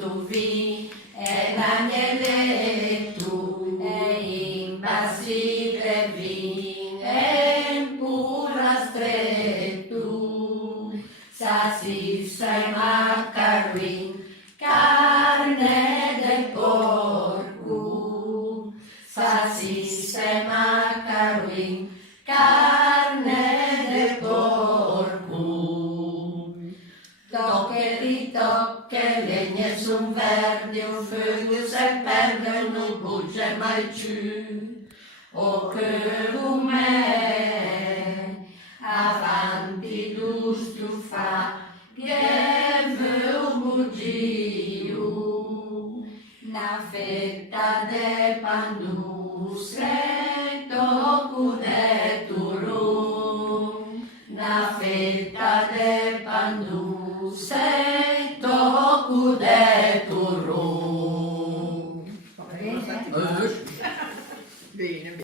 tu vi, e l'agnele tu, e impassibile vi, e pura stretto, sasi sei macarin, carne del porco, sasi sei macarin, carne del porco. Tocche, legne son verdi, un fuoco se perde, non brucia mai più. O che me, avanti giusto fa, che un buggio, una fetta de panduse, tocco de turo, una fetta de panduse, tocco de